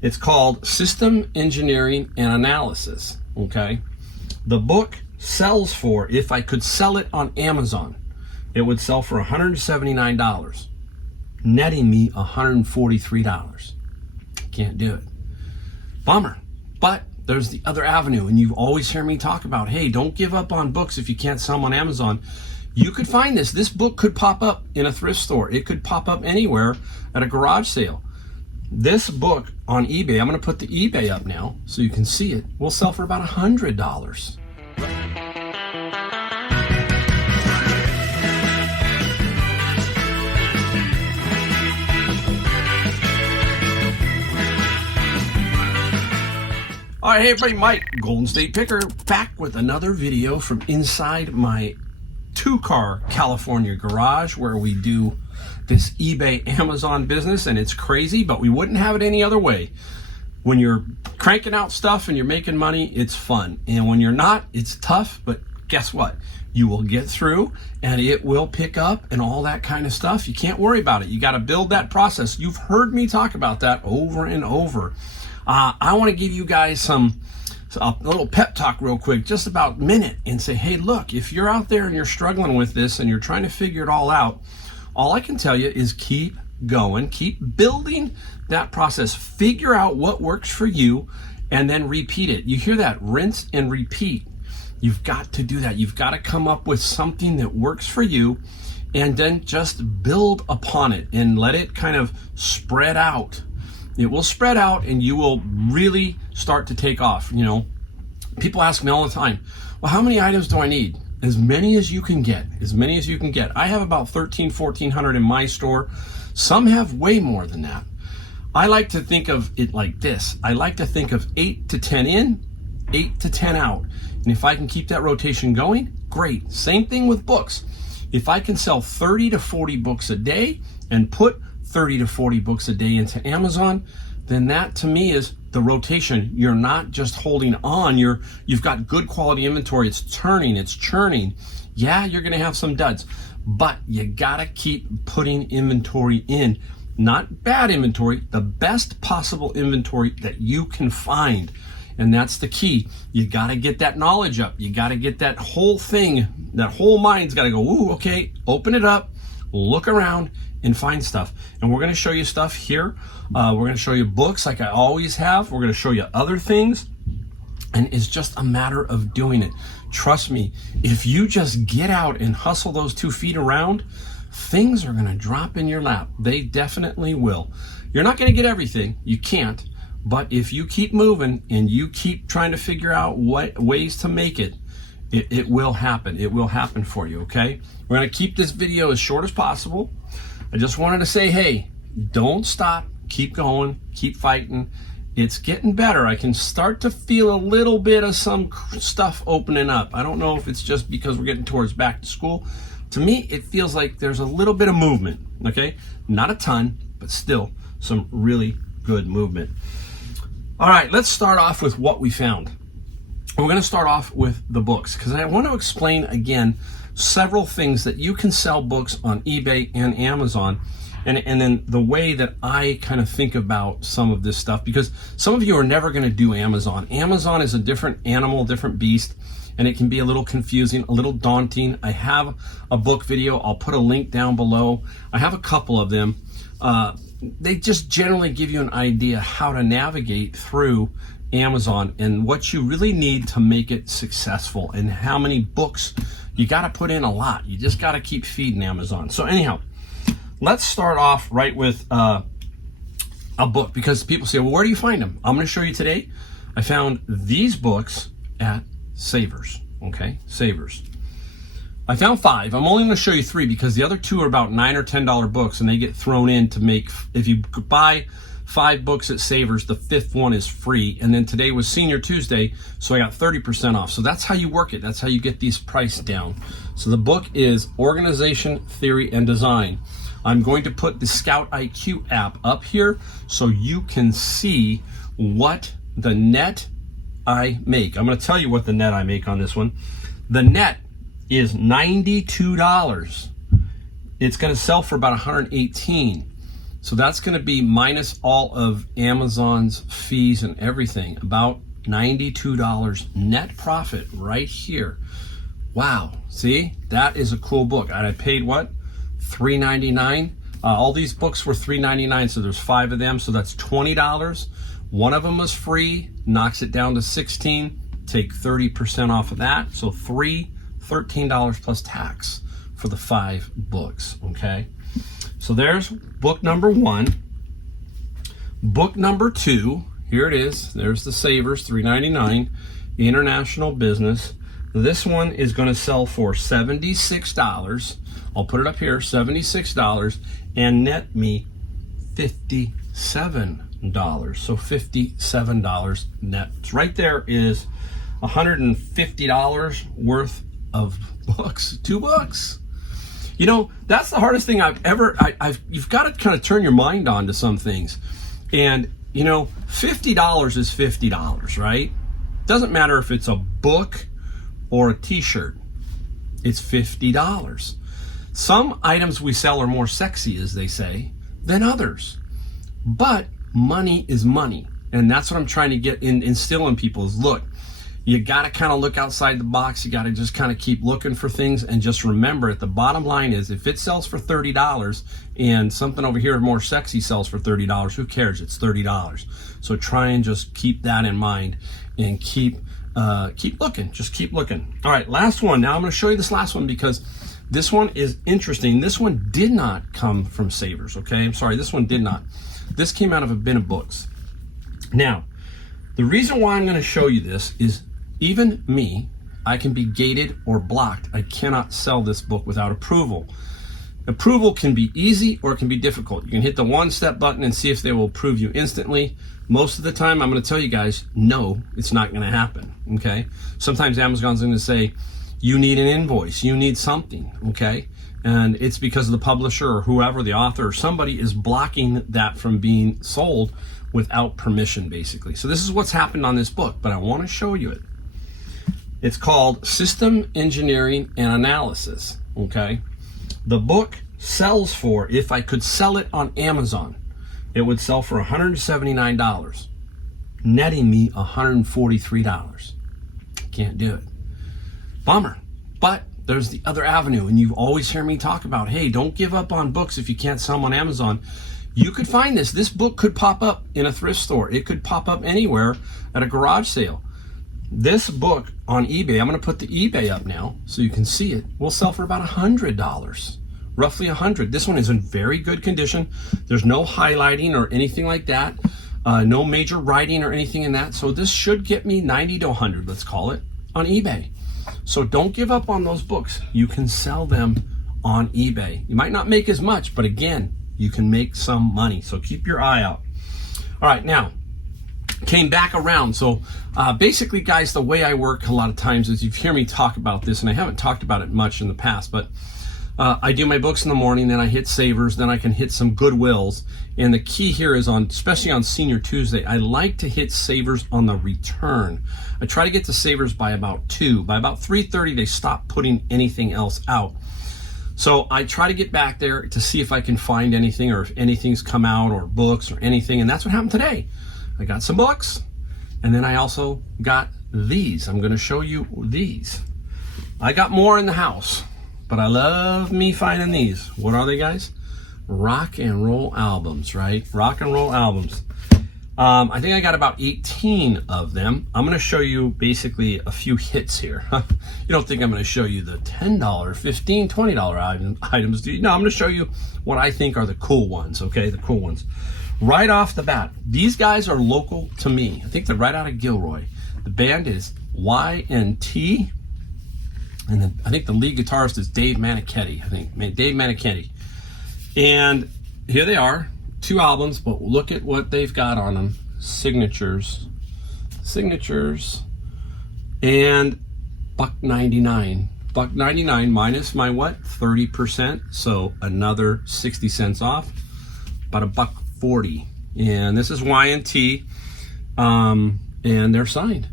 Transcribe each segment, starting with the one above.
It's called System Engineering and Analysis, okay? The book sells for, if I could sell it on Amazon, it would sell for $179, netting me $143. Can't do it. Bummer. But there's the other avenue, and you always hear me talk about, hey, don't give up on books if you can't sell them on Amazon. You could find this. This book could pop up in a thrift store. It could pop up anywhere at a garage sale. This book on eBay, I'm going to put the eBay up now so you can see it, will sell for about $100. All right, hey everybody, Mike, Golden State Picker, back with another video from inside my two-car California garage where we do this eBay Amazon business, and it's crazy, but we wouldn't have it any other way. When you're cranking out stuff and you're making money, it's fun. And when you're not, it's tough, but guess what? You will get through and it will pick up and all that kind of stuff. You can't worry about it. You got to build that process. You've heard me talk about that over and over. I want to give you guys a little pep talk real quick, just about a minute, and say, hey, look, if you're out there and you're struggling with this and you're trying to figure it all out, all I can tell you is keep going, keep building that process, figure out what works for you, and then repeat it. You hear that? Rinse and repeat. You've got to do that. You've got to come up with something that works for you, and then just build upon it and let it kind of spread out. It will spread out and you will really start to take off. You know, people ask me all the time, well, how many items do I need? As many as you can get, as many as you can get. I have about 1,400 in my store. Some have way more than that. I like to think of it like this. I like to think of 8 to 10 in, 8 to 10 out. And if I can keep that rotation going, great. Same thing with books. If I can sell 30 to 40 books a day and put 30 to 40 books a day into Amazon, then that to me is the rotation. You're not just holding on, you've got good quality inventory. It's turning, it's churning. Yeah, you're gonna have some duds, but you gotta keep putting inventory in. Not bad inventory, the best possible inventory that you can find. And that's the key. You gotta get that knowledge up. You gotta get that whole thing, that whole mind's gotta go, ooh, okay, open it up, look around, and find stuff. And we're going to show you stuff here. We're going to show you books like I always have. We're going to show you other things. And it's just a matter of doing it. Trust me, if you just get out and hustle those 2 feet around, things are going to drop in your lap. They definitely will. You're not going to get everything. You can't. But if you keep moving and you keep trying to figure out what ways to make it, it will happen. It will happen for you, okay? We're going to keep this video as short as possible. I just wanted to say, hey, don't stop, keep going, keep fighting. It's getting better. I can start to feel a little bit of some stuff opening up. I don't know if it's just because we're getting towards back to school. To me, it feels like there's a little bit of movement, okay? Not a ton, but still some really good movement. All right, let's start off with what we found. We're going to start off with the books because I want to explain again several things that you can sell books on eBay and Amazon, and then the way that I kind of think about some of this stuff, because some of you are never going to do Amazon. Amazon is a different animal, different beast, and it can be a little confusing, a little daunting. I have a book video. I'll put a link down below. I have a couple of them. They just generally give you an idea how to navigate through Amazon and what you really need to make it successful and how many books. You got to put in a lot. You just got to keep feeding Amazon. So anyhow, let's start off right with a book, because people say, well, where do you find them? I'm going to show you today. I found these books at Savers, okay? Savers. I found 5. I'm only going to show you 3 because the other 2 are about $9 or $10 books, and they get thrown in to make, if you buy 5 books at Savers, the 5th one is free. And then today was Senior Tuesday, so I got 30% off. So that's how you work it. That's how you get these prices down. So the book is Organization, Theory, and Design. I'm going to put the Scout IQ app up here so you can see what the net I make. I'm going to tell you what the net I make on this one. The net is $92. It's going to sell for about $118. So that's going to be minus all of Amazon's fees and everything, about $92 net profit right here. Wow, see, that is a cool book. And I paid what? $3.99. All these books were $3.99, so there's 5 of them, so that's $20. One of them was free, knocks it down to $16. Take 30% off of that, so $13 plus tax for the 5 books, okay? So there's book number 1. Book number 2, here it is. There's the Savers, $3.99, International Business. This one is going to sell for $76. I'll put it up here, $76, and net me $57. So $57 net. So right there is $150 worth of books. 2 books. You know, that's the hardest thing I've you've got to kind of turn your mind on to some things. And, you know, $50 is $50, right? Doesn't matter if it's a book or a t-shirt. It's $50. Some items we sell are more sexy, as they say, than others. But money is money. And that's what I'm trying to instill in people is, look, you got to kind of look outside the box. You got to just kind of keep looking for things, and just remember it. The bottom line is, if it sells for $30 and something over here more sexy sells for $30, who cares? It's $30. So try and just keep that in mind and keep looking. Just keep looking. All right, last one. Now I'm going to show you this last one because this one is interesting. This one did not come from Savers, okay? I'm sorry, this one did not. This came out of a bin of books. Now, the reason why I'm going to show you this is, even me, I can be gated or blocked. I cannot sell this book without approval. Approval can be easy or it can be difficult. You can hit the 1-step button and see if they will approve you instantly. Most of the time, I'm going to tell you guys, no, it's not going to happen, okay? Sometimes Amazon's going to say, you need an invoice, you need something, okay? And it's because of the publisher or whoever, the author or somebody is blocking that from being sold without permission, basically. So this is what's happened on this book, but I want to show you it. It's called System Engineering and Analysis, okay? The book sells for, if I could sell it on Amazon, it would sell for $179, netting me $143. Can't do it. Bummer. But there's the other avenue, and you always hear me talk about, hey, don't give up on books if you can't sell them on Amazon. You could find this. This book could pop up in a thrift store. It could pop up anywhere at a garage sale. This book on eBay, I'm going to put the eBay up now so you can see it, will sell for about $100, roughly $100. This one is in very good condition. There's no highlighting or anything like that, no major writing or anything in that. So this should get me 90 to 100, let's call it, on eBay. So don't give up on those books. You can sell them on eBay. You might not make as much, but again, you can make some money. So keep your eye out. All right, now, came back around. So basically, guys, the way I work a lot of times is, you hear me talk about this, and I haven't talked about it much in the past, but I do my books in the morning, then I hit Savers, then I can hit some Goodwills. And the key here is, especially on Senior Tuesday, I like to hit Savers on the return. I try to get to Savers by about 2. By about 3:30, they stop putting anything else out. So I try to get back there to see if I can find anything, or if anything's come out, or books or anything. And that's what happened today. I got some books, and then I also got these. I'm going to show you these. I got more in the house, but I love me finding these. What are they, guys? Rock and roll albums, right? Rock and roll albums. I think I got about 18 of them. I'm going to show you basically a few hits here. You don't think I'm going to show you the $10, $15, $20 items, do you? No, I'm going to show you what I think are the cool ones, okay? The cool ones. Right off the bat, these guys are local to me. I think they're right out of Gilroy. The band is Y&T, and then I think the lead guitarist is Dave Manichetti. Dave Manichetti. And here they are, 2 albums, but look at what they've got on them. Signatures, and $1.99. $1.99 minus my what? 30%, so another 60 cents off, about $1.40. And this is Y&T, and they're signed.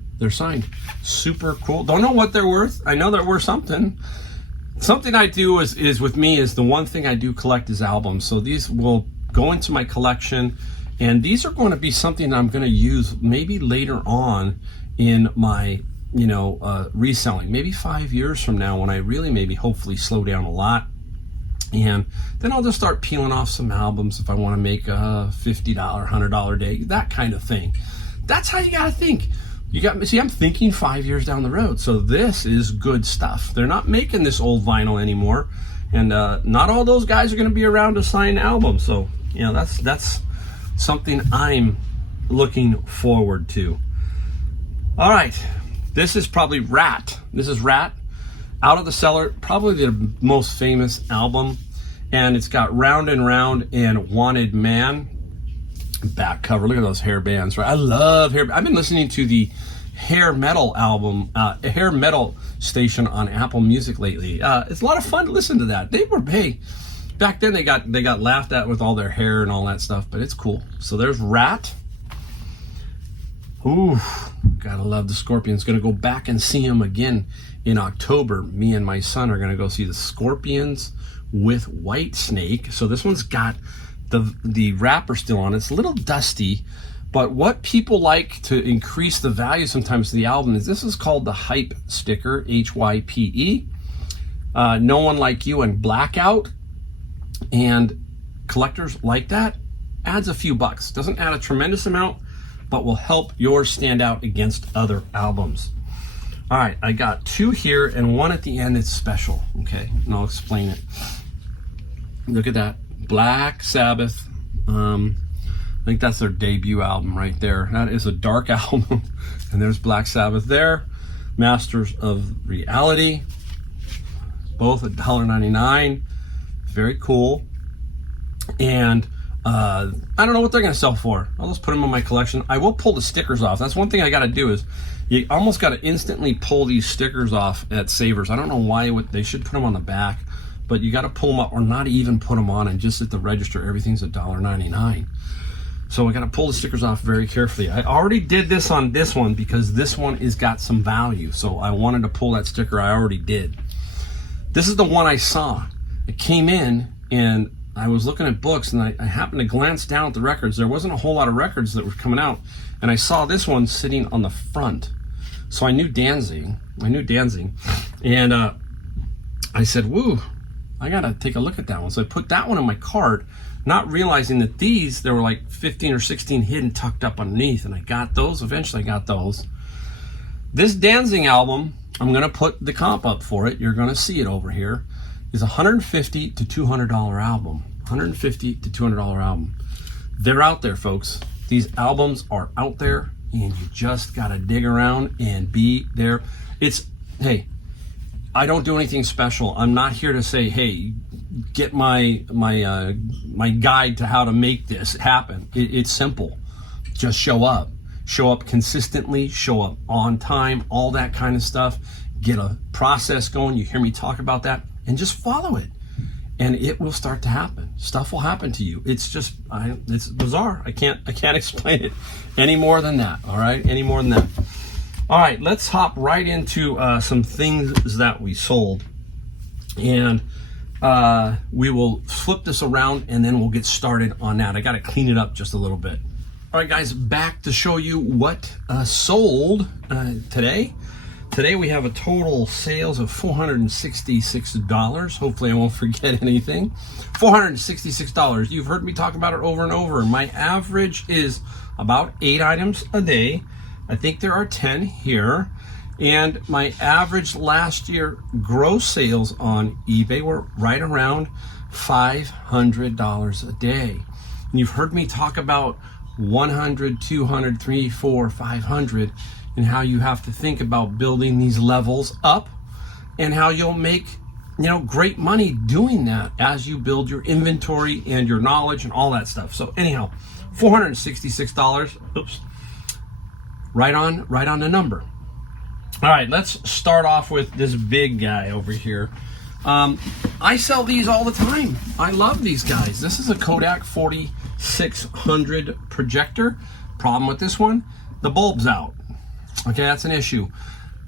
Super cool. Don't know what they're worth. I know they're worth something. Something I do is with me is, the one thing I do collect is albums. So these will go into my collection, and these are going to be something that I'm going to use maybe later on in my, reselling, maybe 5 years from now, when I really maybe hopefully slow down a lot. And then I'll just start peeling off some albums if I want to make a $50, $100 day, that kind of thing. That's how you got to think. I'm thinking 5 years down the road. So this is good stuff. They're not making this old vinyl anymore. And not all those guys are going to be around to sign albums. So, that's something I'm looking forward to. All right. This is probably Rat. This is Rat. Out of the Cellar, probably the most famous album. And it's got Round and Round and Wanted Man. Back cover. Look at those hair bands, right? I love hair. I've been listening to the hair metal album, hair metal station on Apple Music lately. It's a lot of fun to listen to that. Back then they got laughed at with all their hair and all that stuff, but it's cool. So there's Rat. Ooh, gotta love the Scorpions. Gonna go back and see them again in October. Me and my son are gonna go see the Scorpions with Whitesnake. So this one's got the wrapper still on. It's a little dusty, but what people like to increase the value sometimes of the album is this is called the Hype sticker, HYPE. No One Like You and Blackout, and collectors like that. Adds a few bucks. Doesn't add a tremendous amount, but will help yours stand out against other albums. All right, I got two here and one at the end that's special. Okay, and I'll explain it. Look at that. Black Sabbath. I think that's their debut album right there. That is a dark album. And there's Black Sabbath there. Masters of Reality. Both $1.99. Very cool. And I don't know what they're going to sell for. I'll just put them in my collection. I will pull the stickers off. That's one thing I got to do is you almost got to instantly pull these stickers off at Savers. I don't know why they should put them on the back. But you got to pull them up or not even put them on, and just at the register, everything's $1.99. So I got to pull the stickers off very carefully. I already did this on this one because this one has got some value. So I wanted to pull that sticker. I already did. This is the one I saw. It came in and I was looking at books and I happened to glance down at the records. There wasn't a whole lot of records that were coming out. And I saw this one sitting on the front. So I knew Danzig. And I said, woo. I gotta take a look at that one. So I put that one in my cart, not realizing that there were like 15 or 16 hidden tucked up underneath, and I got those. Eventually I got those. This Danzig album, I'm gonna put the comp up for it. You're gonna see it over here. Is a $150 to $200 album. $150 to $200 album. They're out there, folks. These albums are out there, and you just gotta dig around and be there. Hey, I don't do anything special. I'm not here to say, hey, get my guide to how to make this happen. It's simple. Just show up. Show up consistently, show up on time, all that kind of stuff. Get a process going. You hear me talk about that, and just follow it. And it will start to happen. Stuff will happen to you. It's bizarre. I can't explain it any more than that. All right? Any more than that. All right, let's hop right into some things that we sold. And we will flip this around and then we'll get started on that. I got to clean it up just a little bit. All right, guys, back to show you what sold today. Today we have a total sales of $466. Hopefully I won't forget anything. $466. You've heard me talk about it over and over. My average is about 8 items a day. I think there are 10 here. And my average last year gross sales on eBay were right around $500 a day. And you've heard me talk about 100, 200, 300, 400, 500, and how you have to think about building these levels up and how you'll make, great money doing that as you build your inventory and your knowledge and all that stuff. So anyhow, $466. Oops. Right on the number. All right, let's start off with this big guy over here. I sell these all the time. I love these guys. This is a Kodak 4600 projector. Problem with this one, the bulb's out. Okay, that's an issue.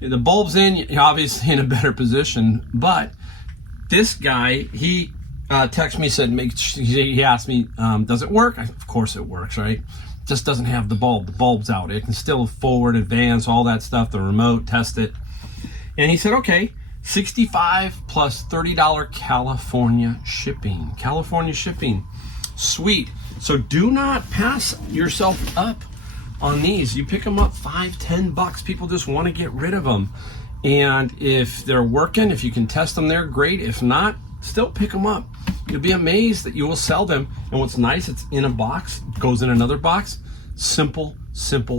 The bulb's in, you're obviously in a better position, but this guy, he texted me, said, he asked me, does it work? Of course it works, right? Just doesn't have the bulb. The bulb's out. It can still forward, advance, all that stuff, the remote, test it. And he said, okay, $65 plus $30 California shipping. California shipping. Sweet. So do not pass yourself up on these. You pick them up $5-10. People just want to get rid of them. And if they're working, if you can test them there, great. If not, still pick them up. You'll be amazed that you will sell them. And what's nice, it's in a box, goes in another box. Simple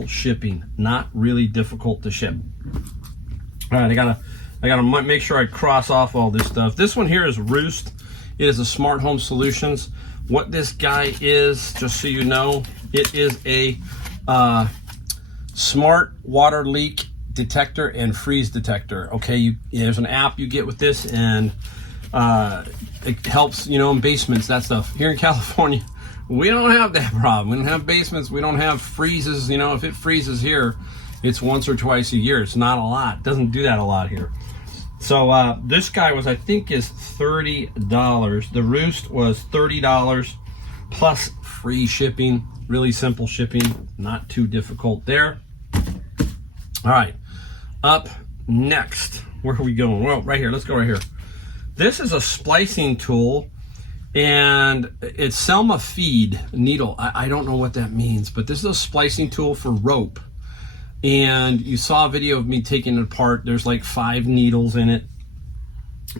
shipping. Not really difficult to ship. All right, I gotta make sure I cross off all this stuff. This one here is Roost. It is a smart home solutions. What this guy is, just so you know, it is a smart water leak detector and freeze detector. Okay, there's an app you get with this, and it helps, in basements, that stuff. Here in California, we don't have that problem. We don't have basements. We don't have freezes. If it freezes here, it's once or twice a year. It's not a lot. It doesn't do that a lot here. So this guy was, I think, is $30. The Roost was $30 plus free shipping. Really simple shipping. Not too difficult there. All right. Up next. Where are we going? Well, right here. Let's go right here. This is a splicing tool, and it's Selma feed needle. I don't know what that means, but this is a splicing tool for rope. And you saw a video of me taking it apart. There's like 5 needles in it.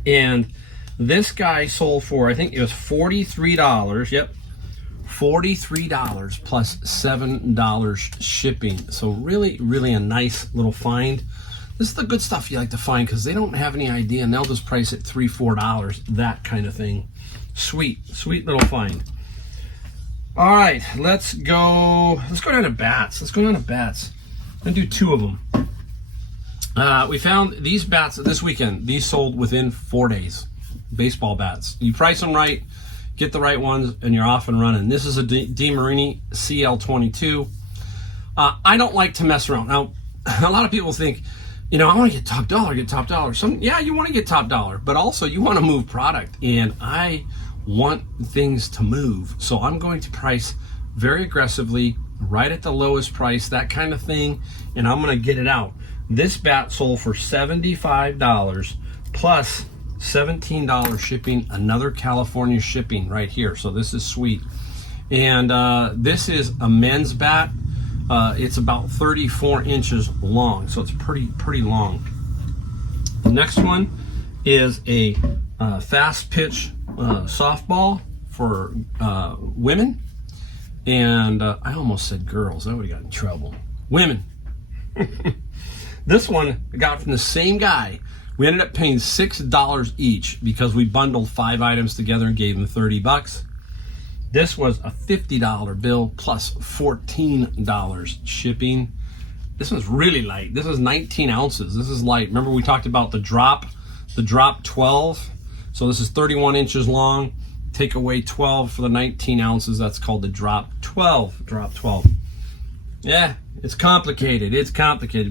And this guy sold for, I think it was $43. Yep. $43 plus $7 shipping. So really a nice little find. This is the good stuff you like to find, because they don't have any idea, and they'll just price it $3-4, that kind of thing. Sweet little find. All right, let's go down to bats. I'm gonna do 2 of them. We found these bats this weekend. These sold within 4 days. Baseball bats. You price them right, get the right ones, and you're off and running. This is a DeMarini CL22. I don't like to mess around. Now, a lot of people think, I want to get top dollar, you want to get top dollar, but also you want to move product, and I want things to move. So I'm going to price very aggressively, right at the lowest price, that kind of thing, and I'm going to get it out. This bat sold for $75 plus $17 shipping, another California shipping right here. So this is sweet. And this is a men's bat. It's about 34 inches long, so it's pretty long. The next one is a fast pitch softball for women. And I almost said girls. I would have got in trouble. Women. This one I got from the same guy. We ended up paying $6 each because we bundled 5 items together and gave them $30. This was a $50 bill plus $14 shipping. This was really light. This is 19 ounces. This is light. Remember we talked about the drop 12? So this is 31 inches long. Take away 12 for the 19 ounces. That's called the drop 12. Drop 12. Yeah, it's complicated.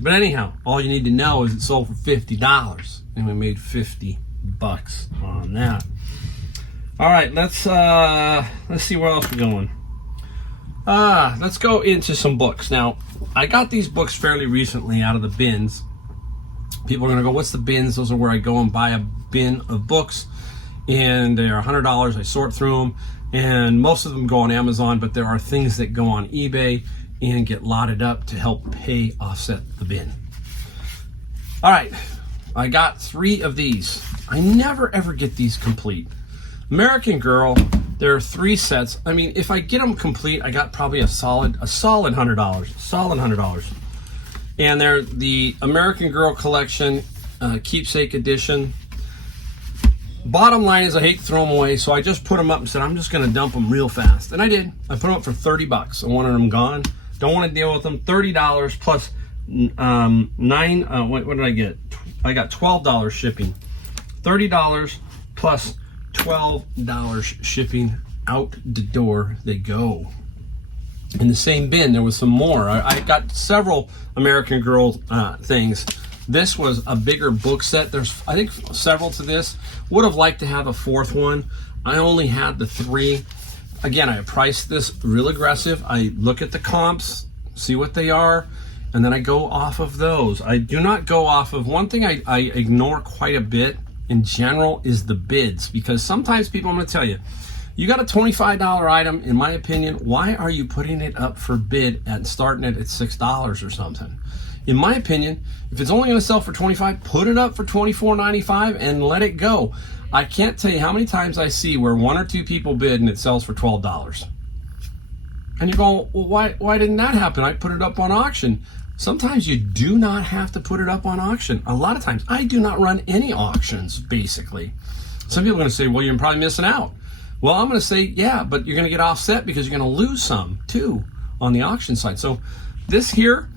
But anyhow, all you need to know is it sold for $50. And we made $50 on that. All right, let's see where else we're going. Let's go into some books. Now, I got these books fairly recently out of the bins. People are gonna go, what's the bins? Those are where I go and buy a bin of books, and they're $100. I sort through them, and most of them go on Amazon, but there are things that go on eBay and get lotted up to help offset the bin. All right, I got 3 of these. I never ever get these complete. American Girl, there are 3 sets. I mean, if I get them complete, I got probably a solid $100. And they're the American Girl collection, keepsake edition. Bottom line is I hate to throw them away, so I just put them up and said I'm just going to dump them real fast. And I did. I put them up for $30. I wanted them gone. Don't want to deal with them. $30 plus what did I get? I got $12 shipping. $30 plus $12 shipping. Out the door they go. In the same bin, there was some more. I got several American Girl things. This was a bigger book set. There's, I think, several to this. Would have liked to have a 4th one. I only had the 3. Again, I priced this real aggressive. I look at the comps, see what they are, and then I go off of those. I do not go off of, one thing I ignore quite a bit in general is the bids, because sometimes people, I'm gonna tell you, you got a $25 item, in my opinion, why are you putting it up for bid and starting it at $6 or something? In my opinion, if it's only gonna sell for $25, put it up for $24.95 and let it go. I can't tell you how many times I see where 1 or 2 people bid and it sells for $12. And you go, well, why didn't that happen? I put it up on auction. Sometimes you do not have to put it up on auction. A lot of times, I do not run any auctions, basically. Some people are gonna say, well, you're probably missing out. Well, I'm gonna say, yeah, but you're gonna get offset because you're gonna lose some too on the auction side. So this here,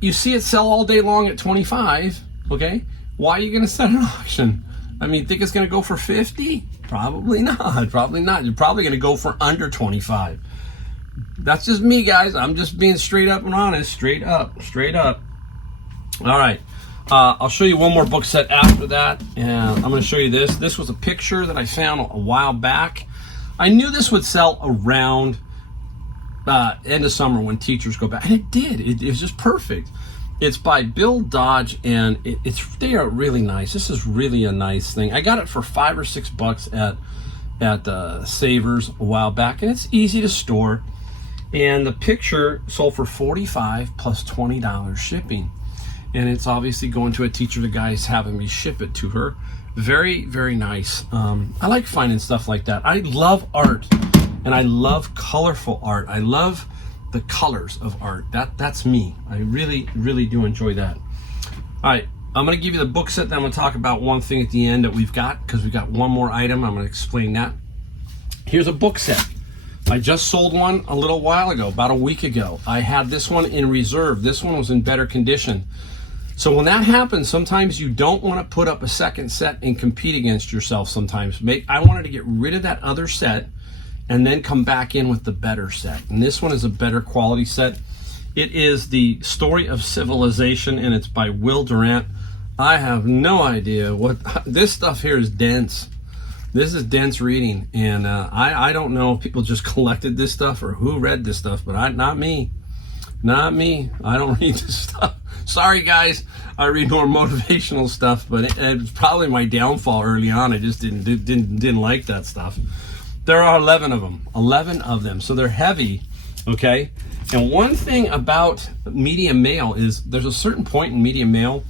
you see it sell all day long at 25, okay? Why are you gonna set an auction? I mean, think it's gonna go for 50? Probably not, probably not. You're probably gonna go for under 25. That's just me, guys. I'm just being straight up and honest, straight up. All right, I'll show you one more book set after that, and I'm gonna show you this. This was a picture that I found a while back. I knew this would sell around end of summer when teachers go back, and it did. It was just perfect. It's by Bill Dodge, and they are really nice. This is really a nice thing. I got it for $5 or $6 at Savers a while back, and it's easy to store. And the picture sold for $45 plus $20 shipping, and it's obviously going to a teacher. The guy's having me ship it to her. Very, very nice. I like finding stuff like that. I love art, and I love colorful art. I love the colors of art. That's me. I really, really do enjoy that. All right, I'm gonna give you the book set, then I'm gonna talk about one thing at the end that we've got, because we've got one more item. I'm gonna explain that. Here's a book set. I just sold one a little while ago, about a week ago. I had this one in reserve. This one was in better condition. So when that happens, sometimes you don't want to put up a second set and compete against yourself sometimes. I wanted to get rid of that other set and then come back in with the better set. And this one is a better quality set. It is The Story of Civilization, and it's by Will Durant. I have no idea what, this stuff here is dense. This is dense reading, and I don't know if people just collected this stuff or who read this stuff, but not me. Not me. I don't read this stuff. Sorry, guys. I read more motivational stuff, but it's probably my downfall early on. I just didn't like that stuff. There are 11 of them. 11 of them. So they're heavy, okay? And one thing about media mail is there's a certain point in media mail,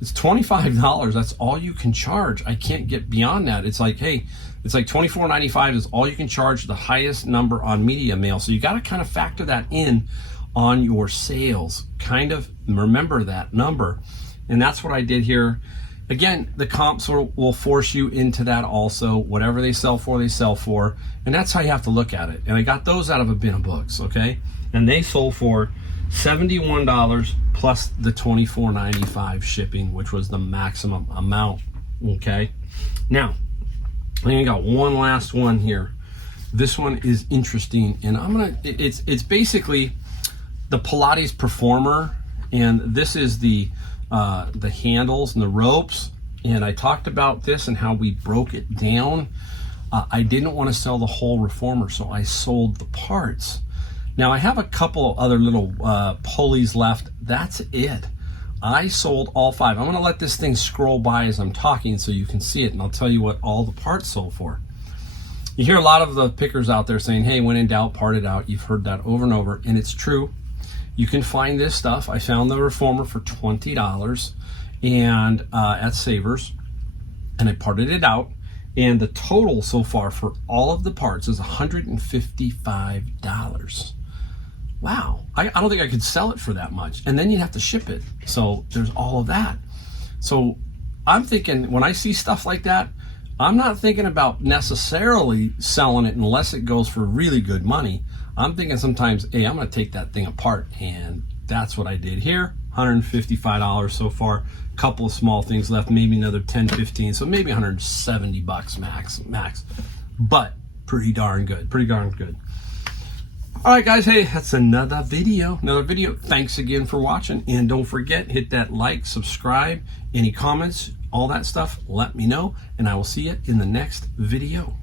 it's $25. That's all you can charge. I can't get beyond that. It's like, hey, it's like $24.95 is all you can charge, the highest number on media mail. So you got to kind of factor that in on your sales. Kind of remember that number. And that's what I did here. Again, the comps will force you into that also. Whatever they sell for, they sell for. And that's how you have to look at it. And I got those out of a bin of books, okay? And they sold for $71 plus the $24.95 shipping, which was the maximum amount, okay? Now, I think I got one last one here. This one is interesting, and it's basically the Pilates Performer, and this is the handles and the ropes, and I talked about this and how we broke it down. I didn't want to sell the whole reformer, so I sold the parts. Now I have a couple of other little pulleys left. That's it. I sold all 5. I'm going to let this thing scroll by as I'm talking so you can see it, and I'll tell you what all the parts sold for. You hear a lot of the pickers out there saying, hey, when in doubt, part it out. You've heard that over and over, and it's true. You can find this stuff. I found the reformer for $20 and at Savers, and I parted it out. And the total so far for all of the parts is $155. Wow, I don't think I could sell it for that much. And then you'd have to ship it. So there's all of that. So I'm thinking, when I see stuff like that, I'm not thinking about necessarily selling it unless it goes for really good money. I'm thinking sometimes, hey, I'm gonna take that thing apart, and that's what I did here. $155 so far. A couple of small things left, maybe another 10, 15, so maybe $170 max. But pretty darn good, All right, guys, hey, that's another video. Thanks again for watching, and don't forget, hit that like, subscribe, any comments, all that stuff, let me know, and I will see you in the next video.